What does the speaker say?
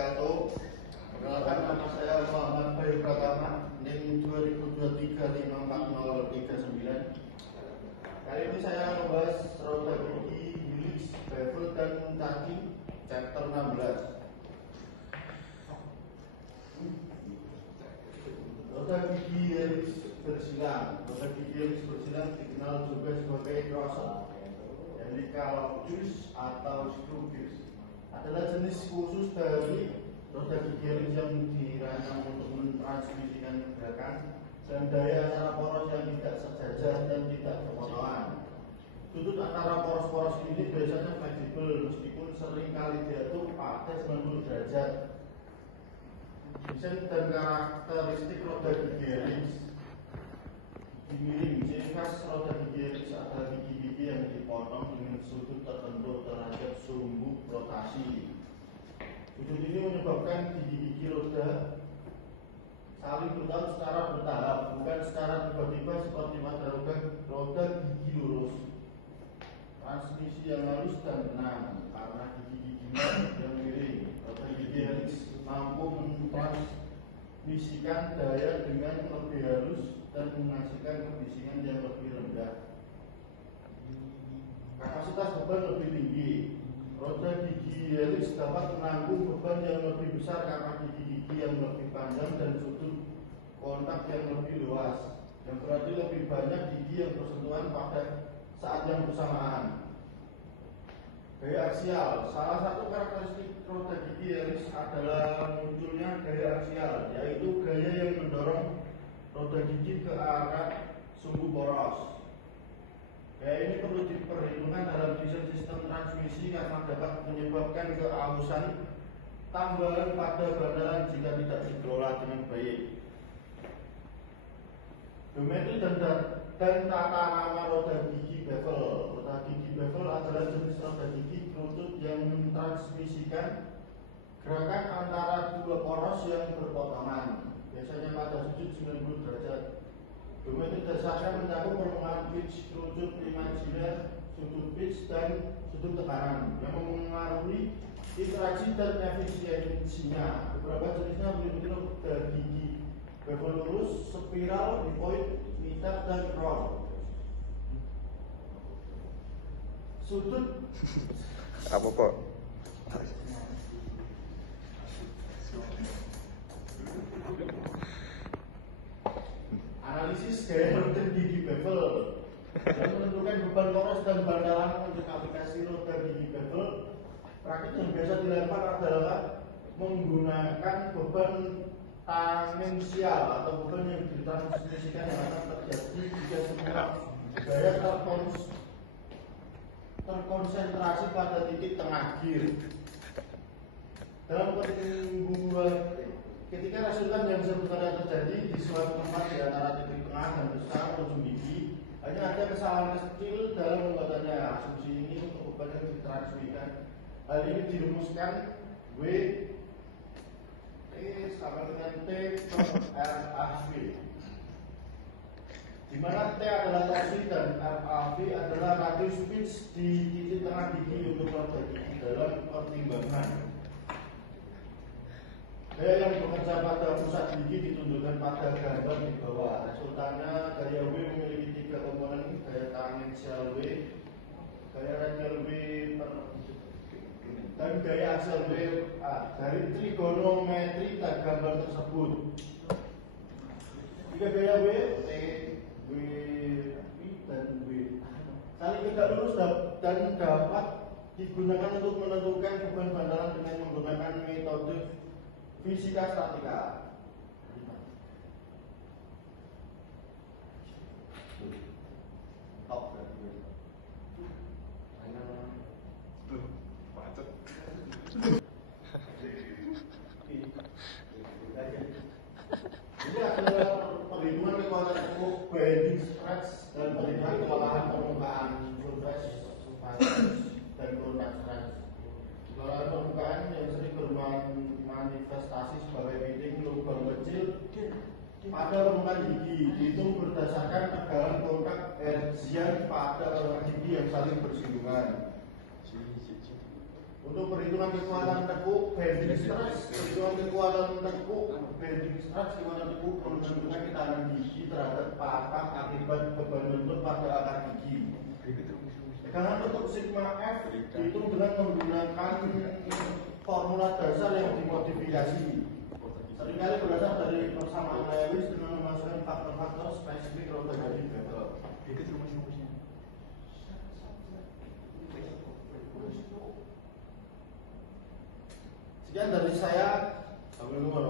wabarakatuh. Perkenalkan, nama saya Muhammad Bayu Pratama, NIM 2023540339. Kali ini saya membahas roda gigi, helix, bevel, dan kaki, chapter 16. Roda gigi helix bersilang. Roda gigi helix bersilang dikenal juga sebagai crossed helical atau screw adalah jenis khusus dari roda gigi helix yang dirancang untuk mentransmisikan gerakan dan daya antara poros yang tidak sejajar dan tidak berpotongan. Sudut antara poros-poros ini biasanya fleksibel meskipun sering kali jatuh pada 90 derajat. Desain dan karakteristik roda gigi helix dimiring. Ciri khas roda gigi helix adalah gigi-gigi yang dipotong dengan sudut tertentu terhadap sumbu rotasi. Sudut ini menyebabkan gigi-gigi roda saling bertaut secara bertahap, bukan secara tiba-tiba seperti pada roda gigi lurus. Transmisi yang halus dan tenang karena gigi-giginya yang miring. Roda gigi helix mampu mentransmisikan daya dengan lebih halus dan menghasilkan kebisingan yang lebih rendah. Kapasitas beban lebih tinggi. Roda gigi helix dapat menanggung beban yang lebih besar karena gigi-gigi yang lebih panjang dan sudut kontak yang lebih luas, yang berarti lebih banyak gigi yang bersentuhan pada saat yang bersamaan. Gaya aksial. Salah satu karakteristik roda gigi helix adalah munculnya gaya aksial, yaitu gaya yang mendorong roda gigi ke arah sumbu poros. Gaya ini perlu diperhitungkan dalam desain sistem transmisi karena dapat menyebabkan keausan tambahan pada bandalan jika tidak dikelola dengan baik. Geometri dan tata nama roda gigi bevel. Roda gigi bevel adalah jenis roda gigi lutut yang mentransmisikan gerakan antara dua poros yang berpotongan, biasanya pada sudut 90 derajat. Geometri dasarnya mencakup permukaan pitch, lutut imajiner, sudut pitch, dan sudut tekanan yang memengaruhi interaksi dan efisiensinya. Beberapa jenisnya meliputi roda gigi bevel lurus, spiral, divoid, miter, dan round. Sudut apa kok? Analisis gaya roda gigi bevel yang menentukan beban poros dan bandalan untuk aplikasi roda gigi bevel. Praktik yang biasa dilakukan adalah menggunakan beban tangensial atau beban yang ditransmisikan yang akan terjadi jika semua gaya terkonsentrasi pada titik tengah gear. Dalam pertumbuhan, ketika resultan yang sebenarnya terjadi di suatu tempat di antara titik tengah dan besar ujung gigi, hanya ada kesalahan kecil dalam pembuatannya. Asumsi ini untuk beban yang ditransmisikan. Hal ini dirumuskan W sama dengan T RAV, di mana T adalah torsi dan RAV adalah radius pitch di titik tengah gigi untuk roda gigi dalam pertimbangan. Gaya yang bekerja pada pusat gigi ditunjukkan pada gambar di bawah. Resultannya gaya W memiliki tiga komponen: gaya tangensial W, gaya radial W dan gaya aksial W. Dari trigonometri dan gambar tersebut, tiga gaya W, T, W, I, dan W saling tidak lurus dan dapat digunakan untuk menentukan beban bandalan dengan menggunakan metode fisika statika. Top Macet. Ini adalah perhitungan kekuatan bending stretch dan perhitungan kelelahan permukaan surface dan kontak stretch. Kelelahan permukaan yang sering bermanifestasi sebagai piting lubang kecil pada permukaan gigi dihitung berdasarkan tegangan kontak hertzian pada permukaan gigi yang saling bersinggungan. Untuk perhitungan kekuatan tekuk, bending stress, perhitungan kekuatan tekuk, bending stress, kekuatan tekuk menentukan ketahanan gigi terhadap patah akibat beban bentuk pada akar gigi. Tegangan untuk sigma F dihitung dengan menggunakan formula dasar yang dimodifikasi. Seringkali berasal dari persamaan Lewis dengan memasukkan faktor-faktor spesifik propagasi bevel. Sekian dari saya. Sampai jumpa.